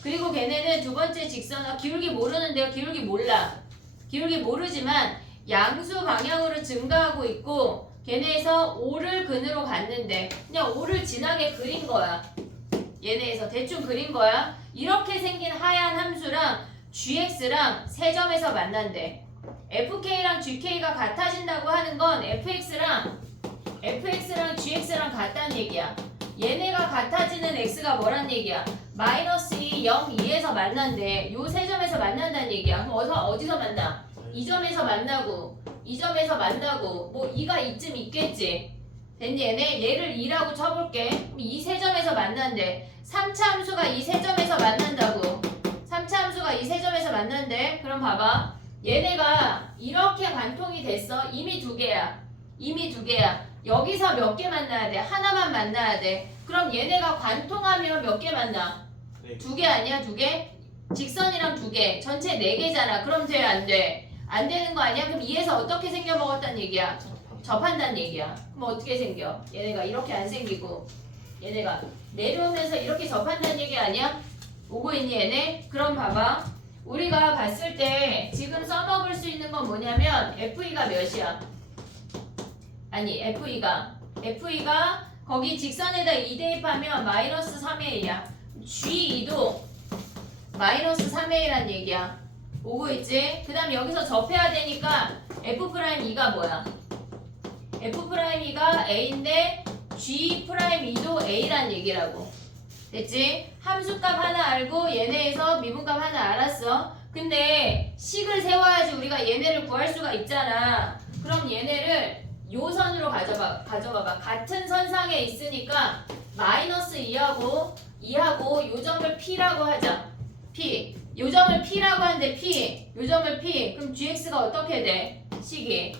그리고 걔네는 두 번째 직선 기울기 모르는데요. 기울기 몰라. 기울기 모르지만 양수 방향으로 증가하고 있고 걔네에서 5를 근으로 갔는데 그냥 5를 진하게 그린 거야. 얘네에서 대충 그린 거야. 이렇게 생긴 하얀 함수랑 gx랑 세 점에서 만난대. fk랑 gk가 같아진다고 하는 건 fx랑 gx랑 같다는 얘기야. 얘네가 같아지는 x가 뭐란 얘기야? 마이너스 2, 0, 2에서 만난대. 요 세 점에서 만난다는 얘기야. 그럼 어디서 만나? 이 점에서 만나고 뭐 2가 이쯤 있겠지. 됐니? 얘를 2라고 쳐볼게. 이 세 점에서 만난대. 3차 함수가 이 세 점에서 만난다고. 3차 함수가 이 세 점에서 만난대. 그럼 봐봐. 얘네가 이렇게 관통이 됐어. 이미 두 개야. 여기서 몇 개 만나야 돼? 하나만 만나야 돼. 그럼 얘네가 관통하면 몇 개 만나? 네. 두 개 아니야? 두 개? 직선이랑 두 개. 전체 네 개잖아. 그럼 돼? 안 돼? 안 되는 거 아니야? 그럼 2에서 어떻게 생겨 먹었다는 얘기야? 접한다는 얘기야. 그럼 어떻게 생겨? 얘네가 이렇게 안 생기고 얘네가 내려오면서 이렇게 접한다는 얘기 아니야? 오고 있니 얘네? 그럼 봐봐. 우리가 봤을 때 지금 써먹을 수 있는 건 뭐냐면 FE가 몇이야? 아니 FE가 거기 직선에다 2 대입하면 마이너스 3의 1이야. G2도 마이너스 3의 1란 얘기야. 오고 있지? 그 다음에 여기서 접해야 되니까 F'E가 뭐야? F'E가 A인데 G'E도 A란 얘기라고. 됐지? 함수값 하나 알고 얘네에서 미분값 하나 알았어. 근데 식을 세워야지 우리가 얘네를 구할 수가 있잖아. 그럼 얘네를 요 선으로 가져봐봐. 같은 선상에 있으니까 마이너스 2하고 요 점을 P라고 하자. P. 요 점을 P라고 하는데 요 점을 P. 그럼 gx가 어떻게 돼? 식이.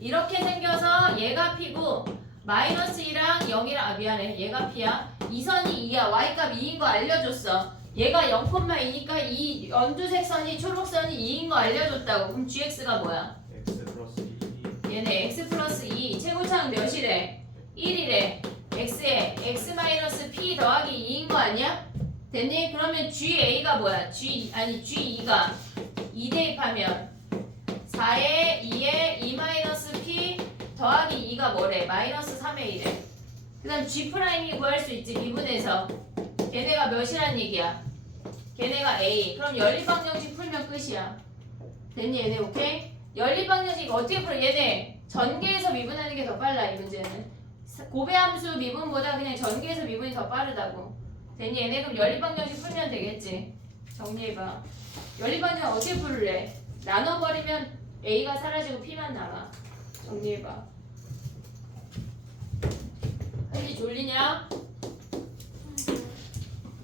이렇게 생겨서 얘가 P고 마이너스 2랑 0이랑 미안해. 얘가 P야. 이 선이 2야. y값 2인 거 알려줬어. 얘가 0,2니까 이 연두색선이 초록선이 2인 거 알려줬다고. 그럼 gx가 뭐야? x 플러스 2. 얘네 x 플러스 2. 최고차항 몇이래? 1이래. x에 x 마이너스 p 더하기 2인 거 아니야? 됐니? 그러면 GA가 뭐야? G2가 2 대입하면 4에 2에 2-P 더하기 2가 뭐래? 마이너스 3의 1에. 그 다음 G'이 구할 수 있지. 미분에서. 걔네가 몇이란 얘기야? 걔네가 A. 그럼 연립방정식 풀면 끝이야. 됐니? 얘네 오케이? 연립방정식 어떻게 풀어? 얘네 전개해서 미분하는 게 더 빨라. 이 문제는. 고배함수 미분보다 그냥 전개해서 미분이 더 빠르다고. 됐니? 얘네 그럼 연립방정식 풀면 되겠지. 정리해봐. 연립방정식 어떻게 풀래? 나눠버리면 A가 사라지고 P만 남아. 정리해봐. 한지 졸리냐?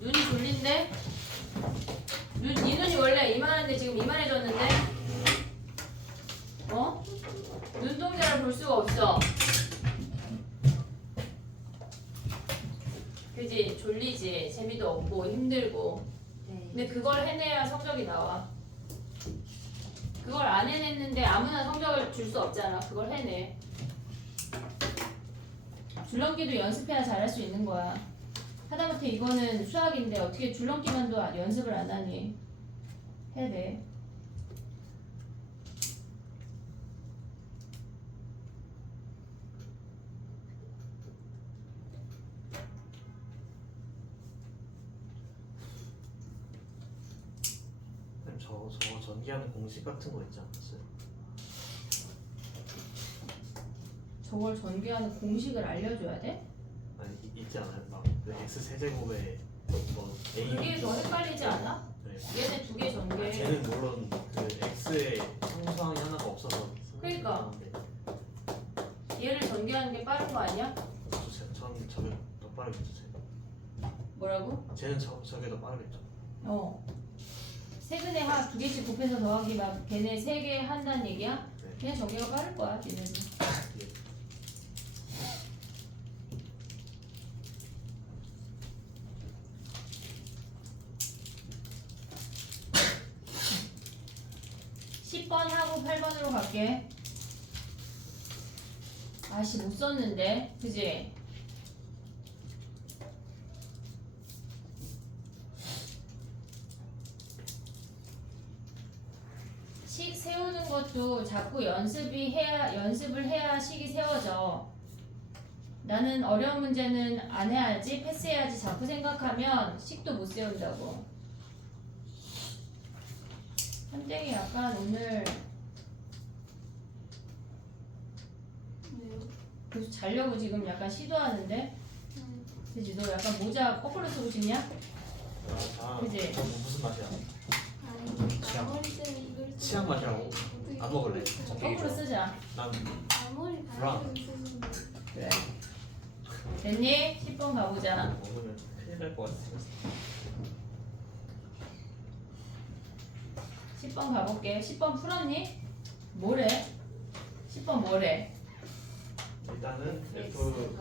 눈이 졸린데? 네 눈이 원래 이만한데 지금 이만해졌는데? 어? 눈동자를 볼 수가 없어. 그지? 졸리지? 재미도 없고 힘들고. 네. 근데 그걸 해내야 성적이 나와. 그걸 안 해냈는데 아무나 성적을 줄 수 없잖아. 그걸 해내. 줄넘기도 연습해야 잘할 수 있는 거야. 하다못해 이거는 수학인데 어떻게 줄넘기만도 연습을 안 하니? 해야 돼. 저거 전개하는 공식 같은 거 있지 않았어요? 저걸 전개하는 공식을 알려줘야 돼? 아니 있지 않아요? 막그 x 세제곱에 뭐 a 그게 더 헷갈리지 않아? 네. 얘네 두 개 전개. 쟤는 물론 그 x의 상수항이 하나가 없어서 그러니까. 생각하는데 얘를 전개하는 게 빠른 거 아니야? 전 저게 더 빠르겠죠. 뭐라고? 쟤는 저게 더 빠르겠죠. 세근에 두 개씩 곱해서 더하기 막 걔네 세 개 한다는 얘기야? 네. 그냥 전개가 빠를 거야, 걔네는. 예. 하고 8번으로 갈게. 아씨 못 썼는데, 그지? 식 세우는 것도 자꾸 연습을 해야 식이 세워져. 나는 어려운 문제는 안 해야지, 패스해야지 자꾸 생각하면 식도 못 세운다고. 현땡이 약간 오늘 그래서 자려고 지금 약간 시도하는데, 그지? 너 약간 모자 거꾸로 쓰고 싶냐? 그지? 저 무슨 맛이야? 아니 취향. 아무리 때는 이걸 취향 맛이라고? 안 먹을래. 거꾸로 쓰자. 난 아무리 브라운. 바르게 쓰는데 그래. 됐니? 10번 가보자. 먹으면 큰일 날 것 같아. 10번 가볼게. 10번 풀었니? 뭐래? 10번 뭐래? 일단은 F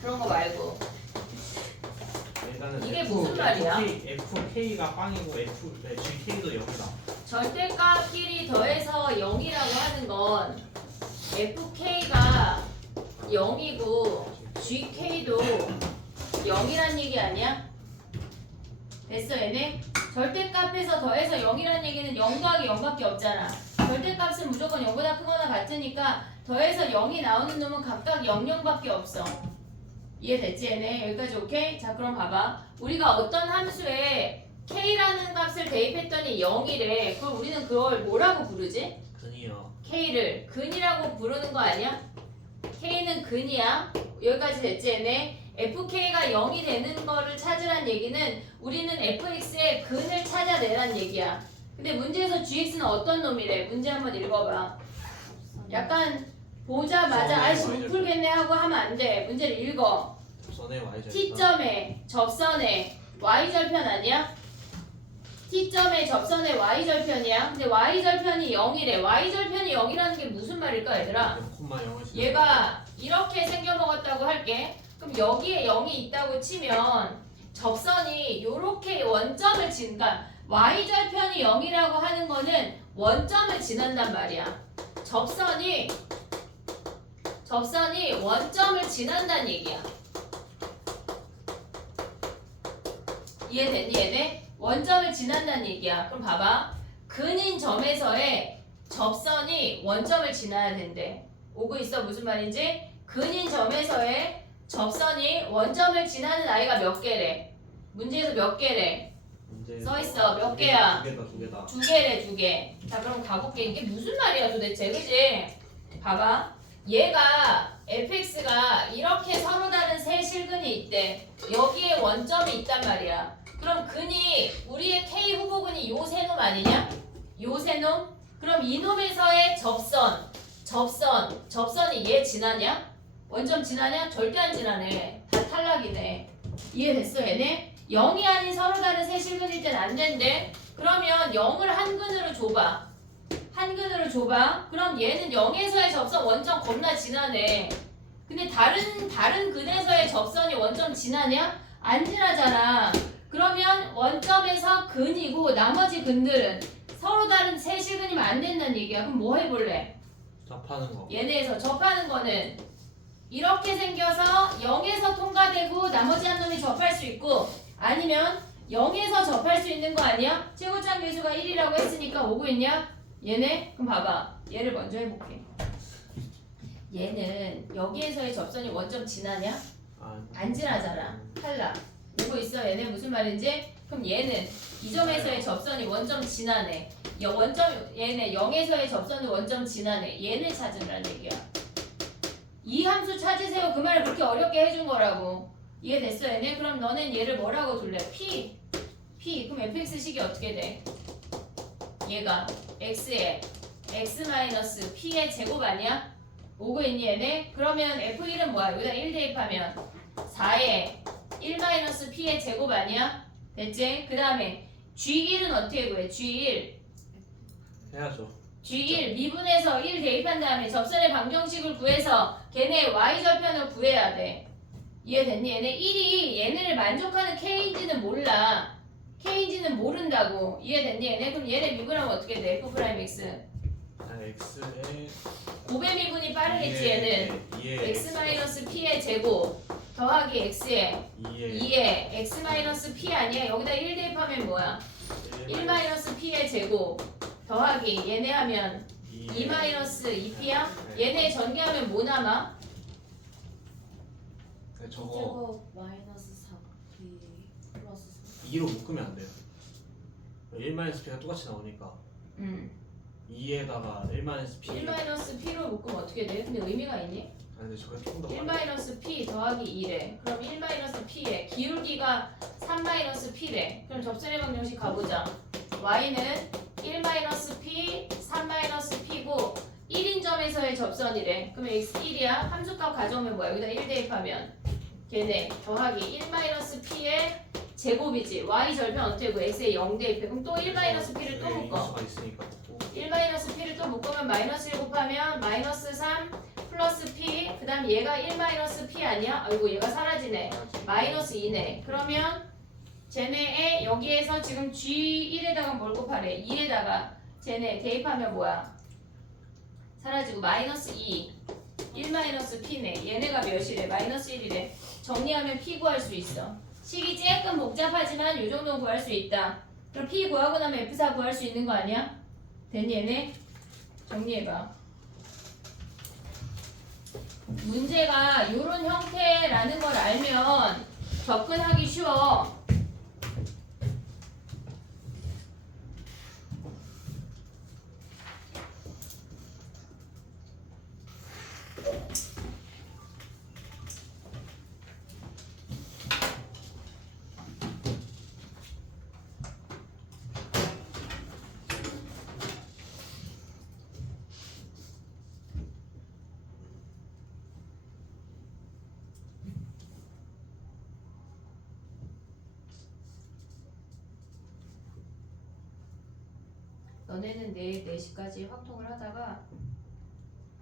그런 거 말고. 일단은 이게 무슨 말이야? FK가 빵이고 GK도 0이다. 절대값끼리 더해서 0이라고 하는 건 FK가 0이고 GK도 0이란 얘기 아니야? 됐어 얘네? 절대값에서 더해서 0이란 얘기는 0 더하기 0밖에 없잖아. 절대값은 무조건 0보다 크거나 같으니까 더해서 0이 나오는 놈은 각각 0, 0밖에 없어. 이해됐지 얘네? 여기까지 오케이? 자 그럼 봐봐. 우리가 어떤 함수에 K라는 값을 대입했더니 0이래. 그럼 우리는 그걸 뭐라고 부르지? 근이요. K를 근이라고 부르는 거 아니야? K는 근이야. 여기까지 됐지 얘네? FK가 0이 되는 거를 찾으란 얘기는 우리는 FX의 근을 찾아내란 얘기야. 근데 문제에서 GX는 어떤 놈이래? 문제 한번 읽어봐. 약간 보자마자 아이씨 못 풀겠네 하고 하면 안 돼. 문제를 읽어. 접선의 Y절편. T점에 접선의 Y절편 아니야? T점에 접선의 Y절편이야. 근데 Y절편이 0이래. Y절편이 0이라는 게 무슨 말일까 얘들아? 콤마 0을 얘가 이렇게 생겨먹었다고 할게. 그럼 여기에 0이 있다고 치면 접선이 요렇게 원점을 그러니까 Y절편이 0이라고 하는 거는 원점을 지난단 말이야. 접선이 원점을 지난다는 얘기야. 이해됐니 얘네? 원점을 지난다는 얘기야. 그럼 봐봐. 근인 점에서의 접선이 원점을 지나야 된대. 오고 있어 무슨 말인지? 근인 점에서의 접선이 원점을 지나는 아이가 몇 개래? 문제에서 몇 개래? 써있어. 몇 개야? 두 개다. 두 개래 두 개. 자 그럼 가볼게. 이게 무슨 말이야 도대체 그치? 봐봐. 얘가 fx가 이렇게 서로 다른 세 실근이 있대. 여기에 원점이 있단 말이야. 그럼 근이 우리의 K 후보근이 요 세 놈 아니냐? 요 세 놈? 그럼 이 놈에서의 접선이 얘 지나냐? 원점 지나냐? 절대 안 지나네. 다 탈락이네. 이해됐어 얘네? 0이 아닌 서로 다른 세 실근일 땐 안 된대. 그러면 0을 한 근으로 줘봐. 한 근으로 줘봐. 그럼 얘는 0에서의 접선 원점 겁나 지나네. 근데 다른 근에서의 접선이 원점 지나냐? 안 지나잖아. 그러면 원점에서 근이고 나머지 근들은 서로 다른 세 실근이면 안 된다는 얘기야. 그럼 뭐 해볼래? 답하는 거. 얘네에서 접하는 거는 이렇게 생겨서 0에서 통과되고 나머지 한 놈이 접할 수 있고 아니면 0에서 접할 수 있는 거 아니야? 최고점 계수가 1이라고 했으니까 오고 있냐? 얘네? 그럼 봐봐. 얘를 먼저 해볼게. 얘는 여기에서의 접선이 원점 지나냐? 안 지나잖아. 탈락. 오고 있어. 얘네 무슨 말인지? 그럼 얘는 이 점에서의 접선이 원점 지나네. 얘네 0에서의 접선은 원점 지나네. 얘를 찾으라는 얘기야. 이 함수 찾으세요. 그 말을 그렇게 어렵게 해준 거라고. 이해됐어 얘네? 그럼 너는 얘를 뭐라고 둘래? P. 그럼 fx식이 어떻게 돼? 얘가 x에 x-p의 제곱 아니야? 오고 있니 얘네? 그러면 f1은 뭐야? 여기다 1 대입하면 4에 1-p의 제곱 아니야? 됐지? 그 다음에 g1은 어떻게 구해? g1 해야죠. G1 미분해서 1 대입한 다음에 접선의 방정식을 구해서 걔네 y절편을 구해야 돼. 이해됐니? 얘네 1이 얘네를 만족하는 k인지는 몰라. k인지는 모른다고. 이해됐니? 얘네? 그럼 얘네 미분하면 어떻게 돼? f'(x) x에 곱의 미분이 빠르겠지 얘는. x-p의 제곱 더하기 x에 2에 x-p 아니야? 여기다 1 대입하면 뭐야? 1-p의 제곱 더하기 얘네 하면 2-2p야? 얘네 전개하면 뭐 남아? 저거 제곱 마이너스 4p 플러스 3. 2로 묶으면 안 돼요. 1-p가 똑같이 나오니까 2에다가 1-p 1-p로 묶으면 어떻게 돼? 근데 의미가 있니? 아니 근데 저게 조금 더 1-p 더하기 2래. 그럼 1-p에 기울기가 3-p래. 그럼 접선의 방정식 가보자. y는 1-p, 3-p고 1인 점에서의 접선이래. 그러면 x1이야. 함수값 가져오면 뭐야? 여기다 1 대입하면 걔네 더하기 1-p의 제곱이지. y 절편 어떻게 구해? x에 0 대입해. 그럼 또 1-p를 또 묶어. 1-p를 또 묶으면 마이너스 1 곱하면 마이너스 3 플러스 p 그 다음 얘가 1-p 아니야? 아이고 얘가 사라지네. 마이너스 2네. 그러면 쟤네의 여기에서 지금 G1에다가 뭘 곱하래? 2에다가 쟤네 대입하면 뭐야? 사라지고 마이너스 2 1-p네. 얘네가 몇이래? 마이너스 1이래. 정리하면 p 구할 수 있어. 식이 조금 복잡하지만 이 정도는 구할 수 있다. 그럼 p 구하고 나면 f4 구할 수 있는 거 아니야? 됐니 얘네? 정리해봐. 문제가 이런 형태라는 걸 알면 접근하기 쉬워. 너네는 내일 4시까지 확통을 하다가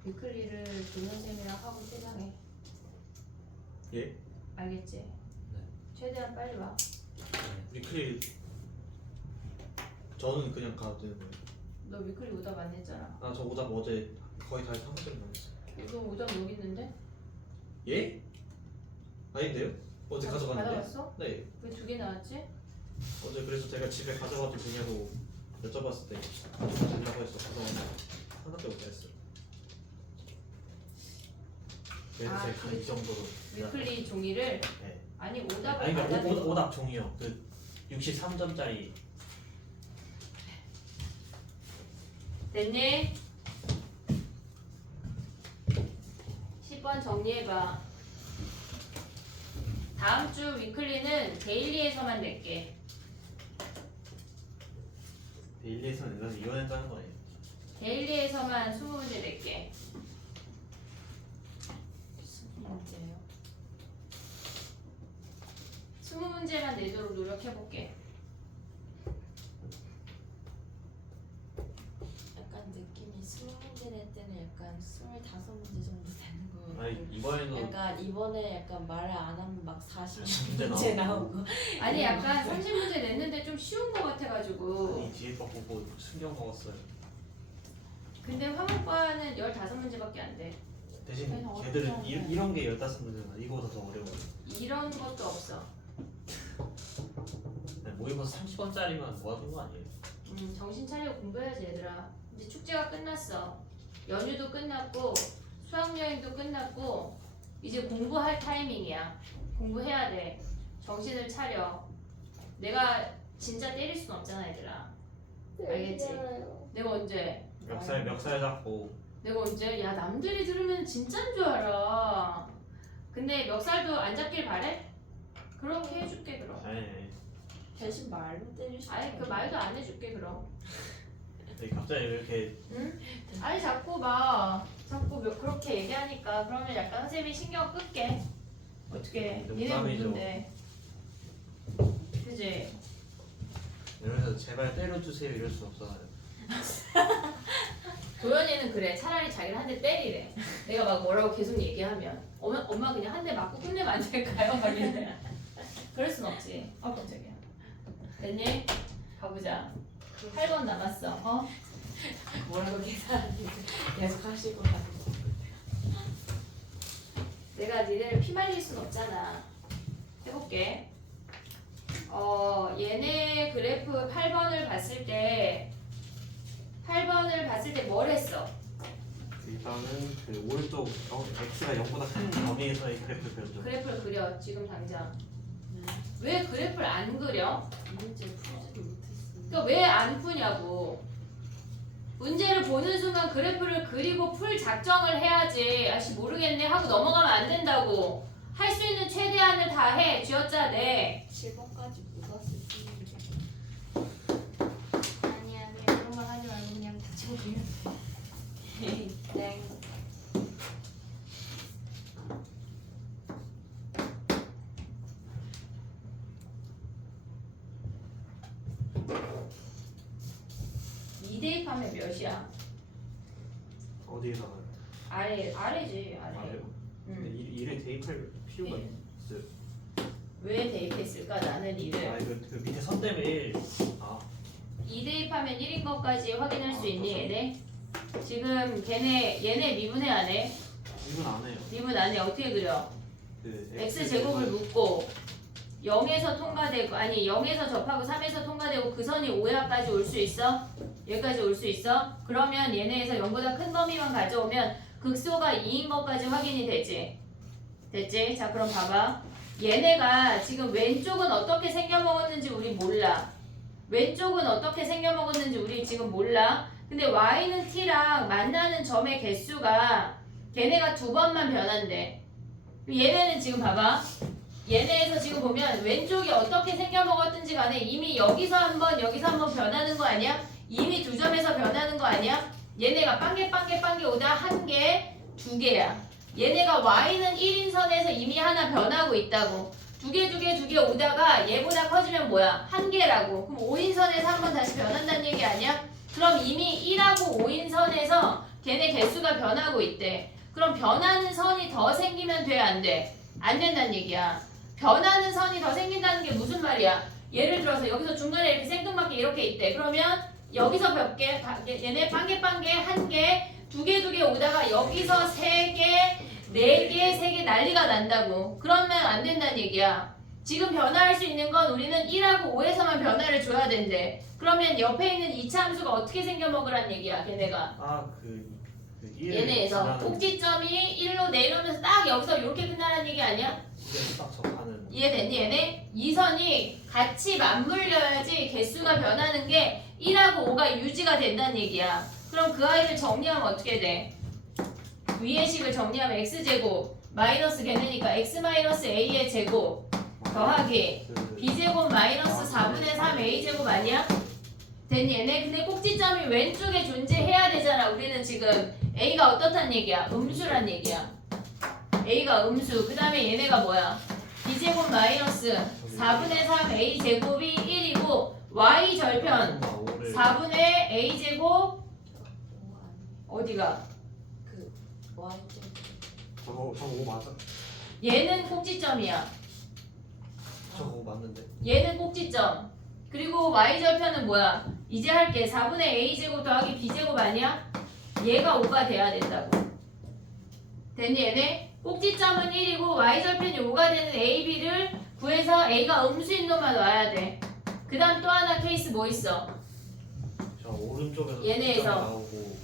위클리를 조선생이랑 하고 퇴장해. 예? 알겠지? 최대한 빨리 와. 위클리 저는 그냥 가도 되는 거예요. 너 위클리 오답 안 냈잖아. 저 오답 어제 거의 다 3분짜리 남았어요. 너 오답 여기 있는데? 예? 아닌데요? 어제 가져갔는데? 받아봤어? 네. 왜 2개 나왔지? 어제 그래서 제가 집에 가져가도 되냐고 여쭤봤을 때 가져가냐고 해서 가져갔는데 하나밖에 못했어요. 그래서 아, 제가 이 정도로 위클리 종이를? 네. 아니 오답을 아니 그러니까 받아낸 거. 오답 종이요. 그 63점짜리 됐니? 10번 정리해봐. 다음 주 위클리는 데일리에서만 낼게. 데일리에서는 내가 이겨낸다는 거네. 데일리에서만 20문제 낼게. 무슨 문제예요? 20문제만 내도록 노력해볼게. 약간 느낌이 20문제 낼 때는 약간 25문제 정도 되는 거. 아니 이번에도 약간 이번에 약간 말을 안 하면 막 40문제 40문제 나오고. 아니 약간 30문제 냈는데 좀 쉬운 거 같아가지고. 이 뒤에 거 보고 충격 먹었어요. 근데 화목과는 15문제밖에 안 돼. 대신 그래서 걔들은 어렵잖아. 이런 게 15문제나 이거보다 더 어려워요. 이런 것도 없어. 모의고사 30원짜리만 모아둔 거 아니에요? 정신 차리고 공부해야지 얘들아. 이제 축제가 끝났어. 연휴도 끝났고 수학여행도 끝났고 이제 공부할 타이밍이야. 공부해야 돼. 정신을 차려. 내가 진짜 때릴 순 없잖아 얘들아. 알겠지? 내가 언제? 멱살 잡고 내가 언제? 야 남들이 들으면 진짜인 줄 알아. 근데 멱살도 안 잡길 바래? 그렇게 해줄게 그럼. 아니 대신 말로 때릴 수 아니 그 말도 안 해줄게 그럼. 갑자기 이렇게 응? 아니 자꾸 막 자꾸 그렇게 얘기하니까 그러면 약간 선생님이 신경 끌게. 어떻게? 니네 농담이죠. 뭔데? 그지? 이러면서 제발 때려주세요 이럴 수 없어요. 도연이는 그래. 차라리 자기를 한 대 때리래. 내가 막 뭐라고 계속 얘기하면 엄마 그냥 한 대 맞고 끝내면 안 될까요? 막 이래. 그럴 순 없지. 깜짝이야. 됐니? 가보자. 8번 남았어. 어? 뭐라고 계산하는지 계속 하시고 가는 거. 내가 니네를 피말릴 순 없잖아. 해볼게. 얘네 그래프 8번을 봤을 때 뭘 했어? 일단은 그 오른쪽 x가 0보다 큰 범위에서의 그래프 그렸죠. 그래프를 그려. 지금 당장. 왜 그래프를 안 그려? 문제 풀지도 못했어요. 그러니까 왜 안 푸냐고. 문제를 보는 순간 그래프를 그리고 풀 작정을 해야지. 아씨 모르겠네 하고 넘어가면 안 된다고. 할 수 있는 최대한을 다 해. 쥐어짜 내. 7번까지 못 왔을 뿐인데. 아니야 그냥 그런 말 하지 말고 그냥 닥쳐주면 돼. 땡. 이 대입하면 몇이야? 어디에다가 아래지 아래. 맞아요? 근데 응. 이를 대입할 필요가 예. 있어요. 왜 대입했을까? 나는 아 2를 이거 그 밑에 선 때문에 1. 아 2 대입하면 1인 것까지 확인할 수 아, 있니 그렇죠. 얘네? 지금 얘네 미분해 안 해? 이건 안 해요. 미분 안 해. 어떻게 그려? 그 x제곱을 묶고 0에서 통과되고 아니 0에서 접하고 3에서 통과되고 그 선이 5야까지 올 수 있어? 여기까지 올 수 있어? 그러면 얘네에서 0보다 큰 범위만 가져오면 극소가 2인 것까지 확인이 되지? 됐지? 자 그럼 봐봐. 얘네가 지금 왼쪽은 어떻게 생겨먹었는지 우리 몰라. 왼쪽은 어떻게 생겨먹었는지 우리 지금 몰라. 근데 y는 t랑 만나는 점의 개수가 걔네가 2번만 변한대. 얘네는 지금 봐봐. 얘네에서 지금 보면 왼쪽이 어떻게 생겨먹었든지 간에 이미 여기서 한번 여기서 한번 변하는 거 아니야? 이미 2점에서 변하는 거 아니야? 얘네가 빵개 오다 한 개, 2개야. 얘네가 y는 1인선에서 이미 하나 변하고 있다고. 2개 오다가 얘보다 커지면 뭐야? 1개라고. 그럼 5인선에서 한번 다시 변한다는 얘기 아니야? 그럼 이미 1하고 5인선에서 걔네 개수가 변하고 있대. 그럼 변하는 선이 더 생기면 돼? 안 돼? 안 된다는 얘기야. 변하는 선이 더 생긴다는 게 무슨 말이야? 예를 들어서 여기서 중간에 이렇게 생뚱맞게 이렇게 있대. 그러면 여기서 몇 개, 얘네 빵개 1개, 2개 오다가 여기서 3개, 4개, 3개 난리가 난다고. 그러면 안 된다는 얘기야. 지금 변화할 수 있는 건 우리는 1하고 5에서만 변화를 줘야 된대. 그러면 옆에 있는 2차 함수가 어떻게 생겨먹으란 얘기야, 걔네가. 아그 얘네에서 꼭지점이 1로 내려오면서 딱 여기서 이렇게 끝나는 얘기 아니야? 이게 딱 접하는. 이해됐니 얘네? 이 선이 같이 맞물려야지 개수가 변하는 게 1하고 5가 유지가 된다는 얘기야. 그럼 그 아이를 정리하면 어떻게 돼? 위의 식을 정리하면 x제곱 마이너스 걔네니까 x 마이너스 a의 제곱 더하기 b제곱 마이너스 4분의 3 a제곱 아니야? 됐니 얘네? 근데 꼭지점이 왼쪽에 존재해야 되잖아. 우리는 지금 a가 어떻단 얘기야? 음수란 얘기야. a가 음수. 그 다음에 얘네가 뭐야? b제곱 마이너스 4분의 3 a제곱이 1이고 y 절편 4분의 a제곱 어디가? 그 Y자 저거 5 맞아? 얘는 꼭지점이야. 저거 5 맞는데? 얘는 꼭지점. 그리고 y절편은 뭐야? 이제 할게. 4분의 a제곱 더하기 b제곱 아니야? 얘가 5가 돼야 된다고. 됐니 얘네? 꼭지점은 1이고 y절편이 5가 되는 ab를 구해서 a가 음수인 놈만 놔야 돼. 그 다음 또 하나 케이스 뭐 있어? 저 오른쪽에서 얘네에서. 숫자가 나오고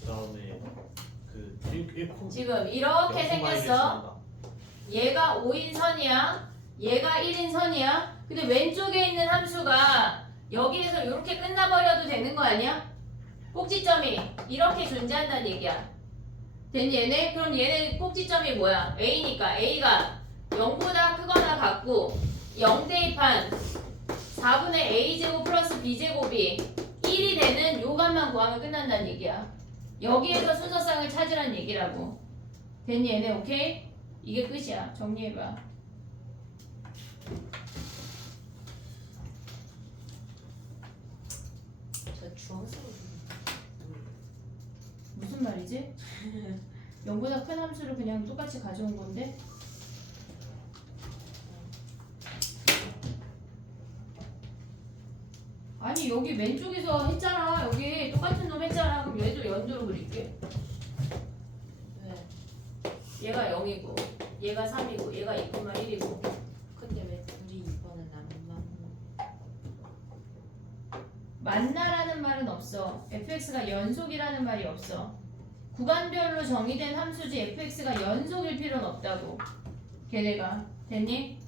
그 다음에 그 1콤 지금 이렇게 생겼어. 얘가 5인 선이야. 얘가 1인 선이야. 근데 왼쪽에 있는 함수가 여기에서 이렇게 끝나버려도 되는 거 아니야? 꼭지점이 이렇게 존재한다는 얘기야. 됐니 얘네? 그럼 얘네 꼭지점이 뭐야? a니까 a가 0보다 크거나 같고 0 대입한 4분의 a제곱 플러스 b제곱이 1이 되는 요 값만 구하면 끝난다는 얘기야. 여기에서 순서상을 찾으라는 얘기라고. 됐니 얘네? 오케이? 이게 끝이야. 정리해봐. 저 주황색으로 무슨 말이지? 0보다 큰 함수를 그냥 똑같이 가져온 건데? 아니 여기 왼쪽에서 했잖아. 여기 똑같은 놈 했잖아. 그럼 얘도 연도로 그릴게. 왜? 얘가 0이고 얘가 3이고 얘가 2,1이고 근데 왜 우리 이번엔 안 만나라는 말은 없어. fx가 연속이라는 말이 없어. 구간별로 정의된 함수지 fx가 연속일 필요는 없다고. 걔네가. 됐니?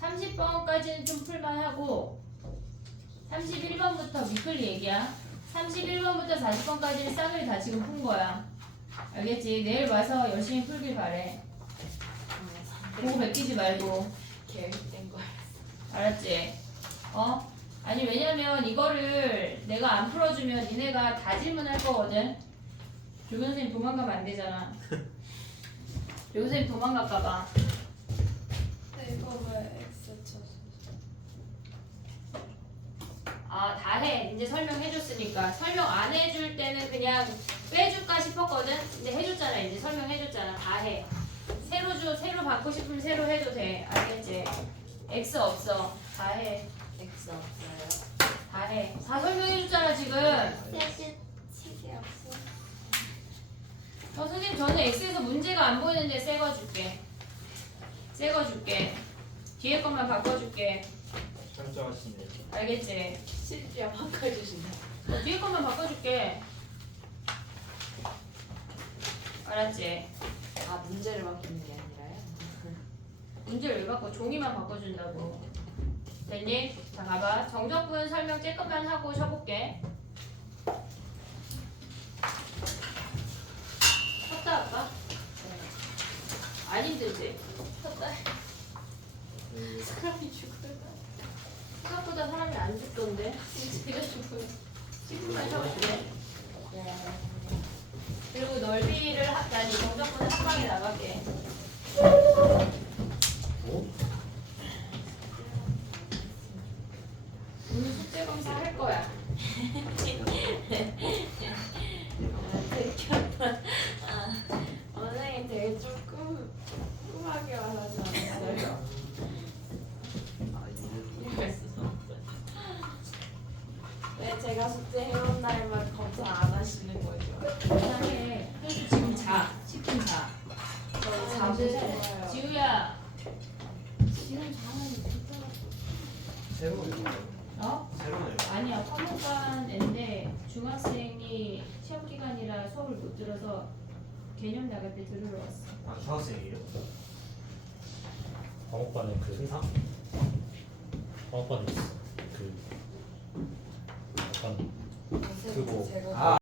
(30번까지는) 좀 풀만하고 31번부터 미클리 얘기야. 31번부터 40번까지는 싸그리 다 지금 푼 거야. 알겠지? 내일 와서 열심히 풀길 바래. 보고 베끼지 말고. 계획된 거였어. 알았지? 어? 아니 왜냐면 이거를 내가 안 풀어주면 니네가 다 질문할 거거든. 조교 선생님 도망가면 안 되잖아. 조교 선생님 도망갈까봐. 이거 왜 X 쳐서? 아, 다 해. 이제 설명해줬으니까. 설명 안 해줄 때는 그냥 빼줄까 싶었거든? 근데 해줬잖아. 이제 설명해줬잖아. 다 해. 새로 받고 싶으면 새로 해도 돼. 알겠지? X 없어. 다 해. X 없어요. 다 해. 다 설명해줬잖아, 지금. 책이 없어. 선생님, 저는 X에서 문제가 안 보이는데 새 거 줄게. 새 거 줄게. 뒤에 것만 바꿔줄게. 철저하시네. 알겠지? 실비야 바꿔주신다. 뒤에 것만 바꿔줄게. 알았지? 아 문제를 바꾸는 게 아니라요? 문제를 왜 바꿔? 종이만 바꿔준다고. 됐니? 자, 가봐. 정적분 설명 쬐끔만 하고 쉬어볼게. 컸다 할까? 안 힘들지? 컸다. 사람이 죽더라. 생각보다 사람이 안 죽던데? 제가 죽어요. 10분만 쉬어볼게. 네. 그리고 넓이를 난 이 정적분을 한 방에 나갈게. 오늘 숙제 검사 할 거야. 들켰다. 선생님 되게 좀 꼼꼼하게 말하지 않았어요? 이럴 수도 없어요. 왜 제가 숙제 해온 날만 검사 안 하시는 거죠? 검사해. 그래도 지금 자. 10분 자. 저희 아, 자고 이제 싶어요. 지우야. 새로운 애인가요? 어? 새로운 애. 아니야, 화목반인데 중학생이 시험 기간이라 수업을 못 들어서 개념 나갈 때 들으러 왔어. 아 중학생이에요? 과목반에 그 중3? 과목반에 있어. 그 약간 그거 아